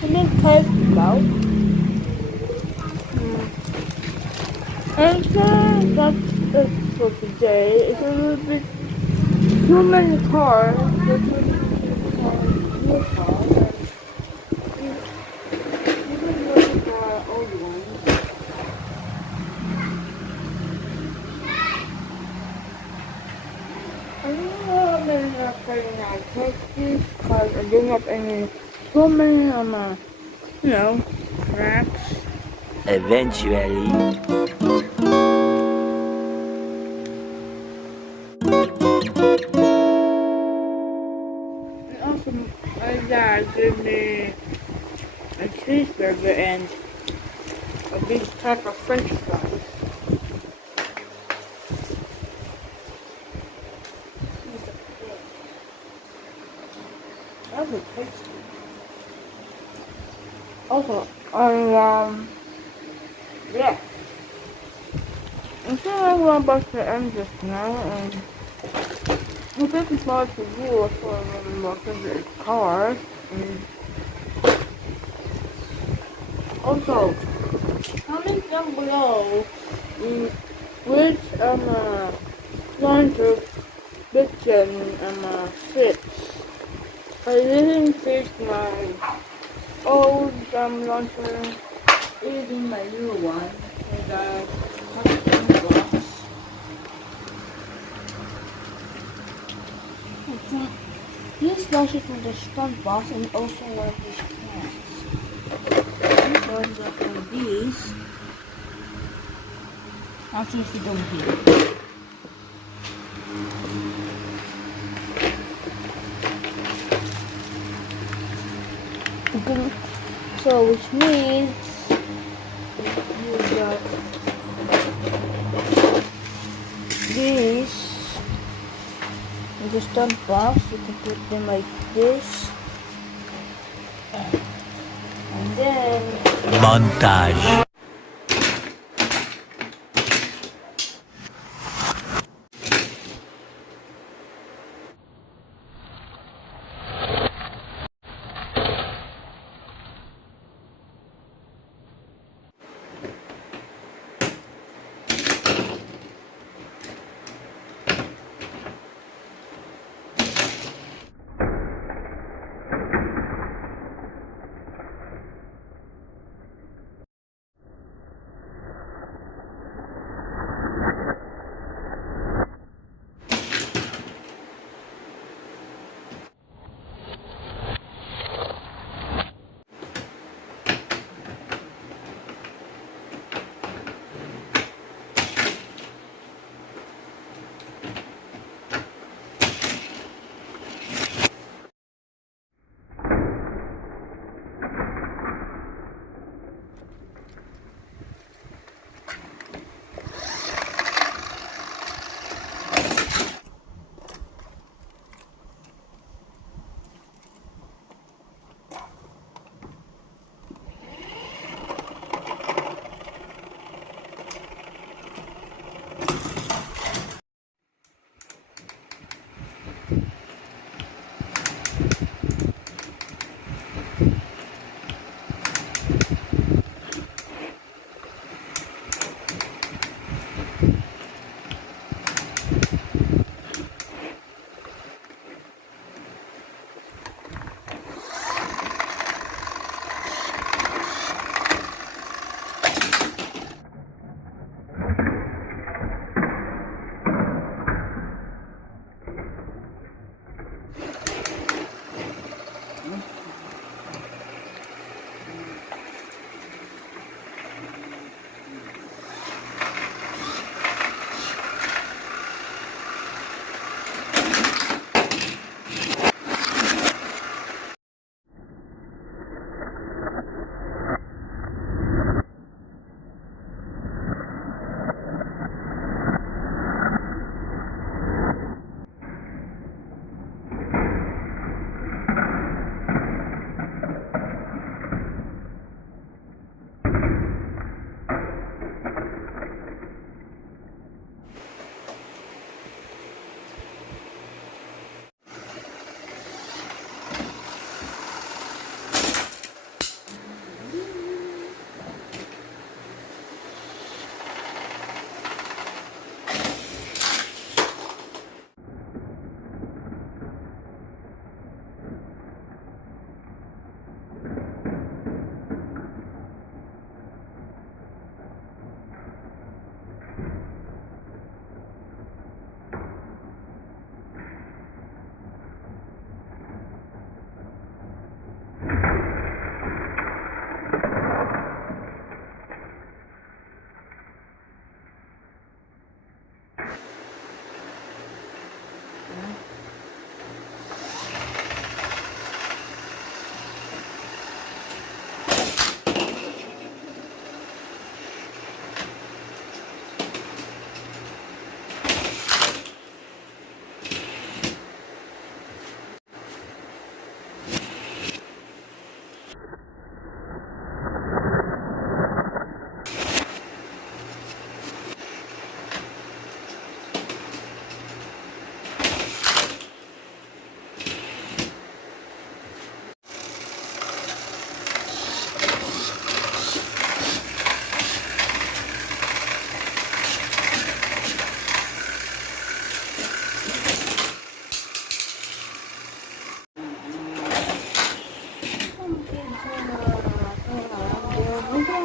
And then taste milk. And that's it for today. It's a little bit too many cars. There's a little bit too many cars. New cars. We've been looking for our old ones. I don't know how many are playing our taxis because I didn't have any too many on my, tracks. Eventually. And also, my dad gave me a cheeseburger and a big pack of french fries. That was tasty. Also, yeah. I think I'm going back to end this now, and I think it's hard to do for my favorite cars. And also, comment down below which launcher Bitchin fits. I didn't fix my old launcher, even my new one with a custom box. This launcher from the stunt box and also one of these cans. These ones are from these. I'll see if you don't hear. So which means you got these in the stunt box. You can put them like this, and then Montage.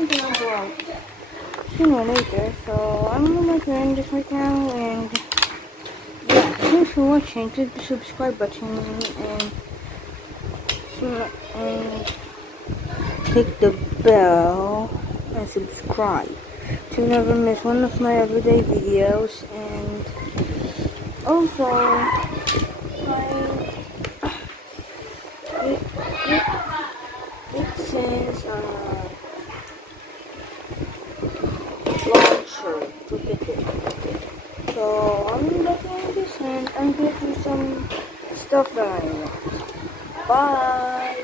I'm gonna go out sooner or later, so I'm gonna doing this right now, and yeah, thanks for watching. Click the subscribe button and click the bell and subscribe to never miss one of my everyday videos. And also, it says launcher to get it. So I'm looking this and I'm getting some stuff that I want. Bye.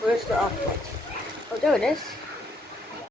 Where's the output? Oh, there it is.